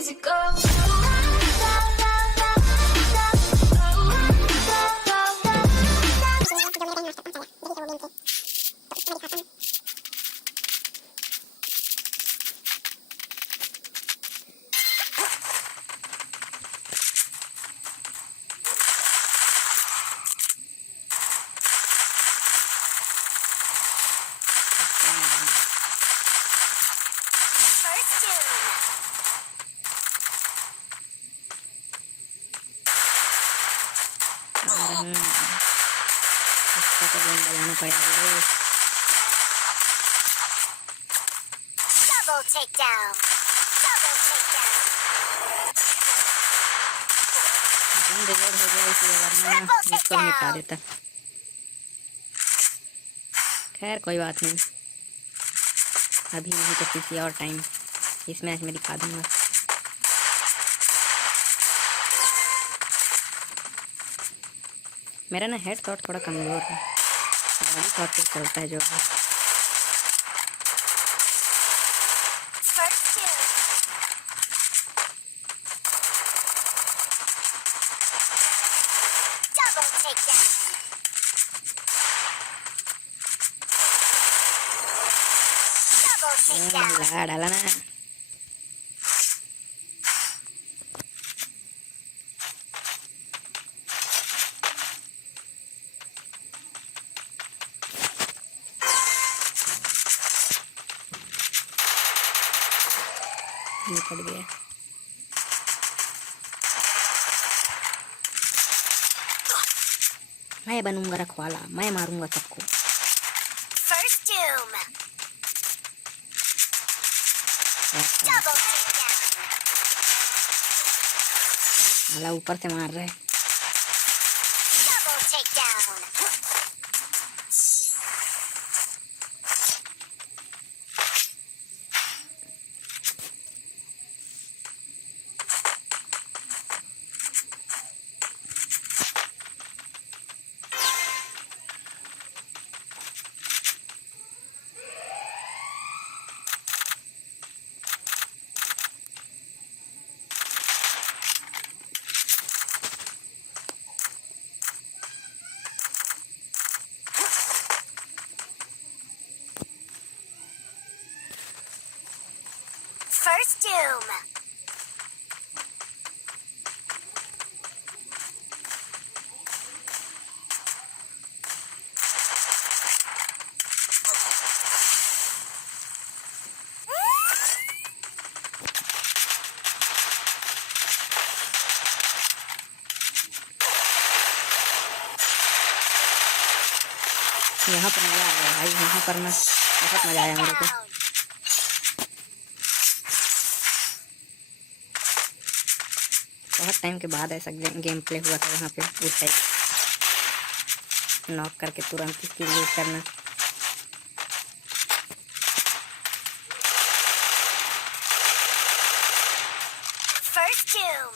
easy go. इसका तो गेम बजाना पड़ेगा। Double takedown. Double takedown. Game delete हो गया इसलिए, वरना इसको निपटा देता। खैर कोई बात नहीं, अभी नहीं तो किसी और टाइम इस मैच में दिखा दूंगा। मेरा ना हेड शॉट थोड़ा कमज़ोर है, बॉडी शॉट पे चलता है जो है। लगा डाला ना। निकल गया। मैं बनूंगा रखवाला, मैं मारूंगा सबको। First doom. Double takedown. साला ऊपर से मार रहा है। Double takedown. First doom. यहाँ पर मजा आ गया भाई, यहाँ पर ना बहुत मजा आया मेरे को। बहुत टाइम के बाद ऐसा गेम प्ले हुआ था यहाँ पे, उस टाइप नॉक करके तुरंत इसकी यूज करना। First doom.